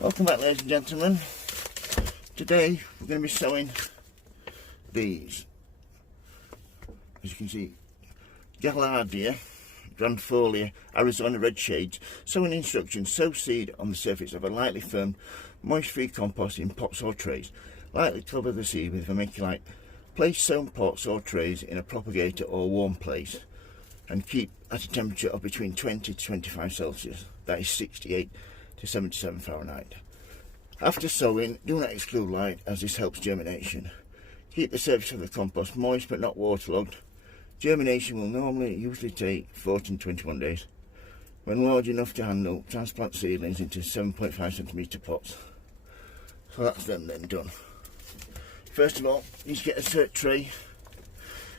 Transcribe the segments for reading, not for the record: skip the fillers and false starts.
Welcome back, ladies and gentlemen. Today we're going to be sowing these. As you can see, Gaillardia, Grandfolia, Arizona red shades. Sowing instructions: sow seed on the surface of a lightly firm, moist-free compost in pots or trays. Lightly cover the seed with vermiculite. Place sown pots or trays in a propagator or warm place and keep at a temperature of between 20 to 25 Celsius. That is 68 to 77 Fahrenheit. After sowing, do not exclude light, as this helps germination. Keep the surface of the compost moist but not waterlogged. Germination will usually take 14 to 21 days. When large enough to handle, transplant seedlings into 7.5 cm pots. So that's them then done. First of all, you just get a cert tray.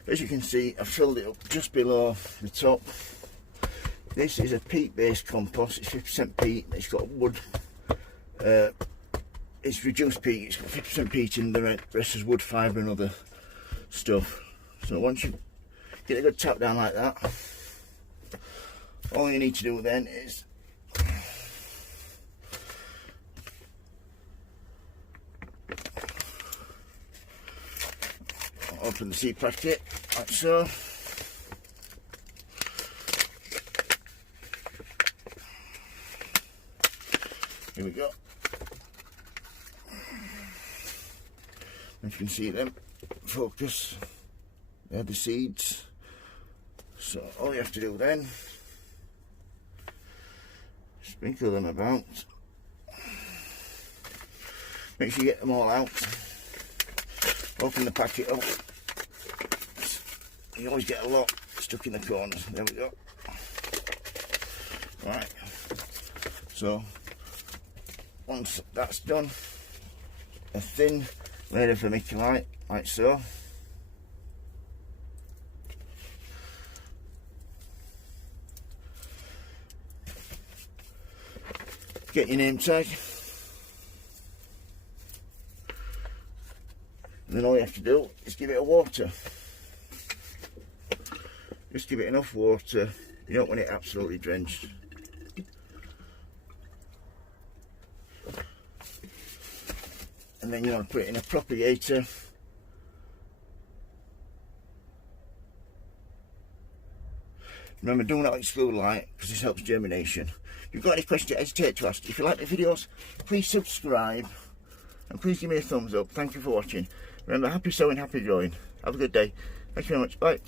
As you can see, I've filled it up just below the top. This is a peat-based compost. It's 50% peat. It's got wood. It's reduced peat. It's got 50% peat in the rest is wood fibre and other stuff. So once you get a good tap down like that, all you need to do then is open the seed packet like so. Here we go. If you can see them, focus, they're the seeds. So all you have to do then, sprinkle them about. Make sure you get them all out. Open the packet up. You always get a lot stuck in the corners. There we go. Right. So once that's done, a thin layer of vermiculite, like so. Get your name tag. And then all you have to do is give it a water. Just give it enough water. You don't want it absolutely drenched. And then you want to put it in a propagator. Remember, do not exclude light, because this helps germination. If you've got any questions, don't hesitate to ask. If you like the videos, please subscribe and please give me a thumbs up. Thank you for watching. Remember, happy sowing, happy growing. Have a good day. Thank you very much. Bye.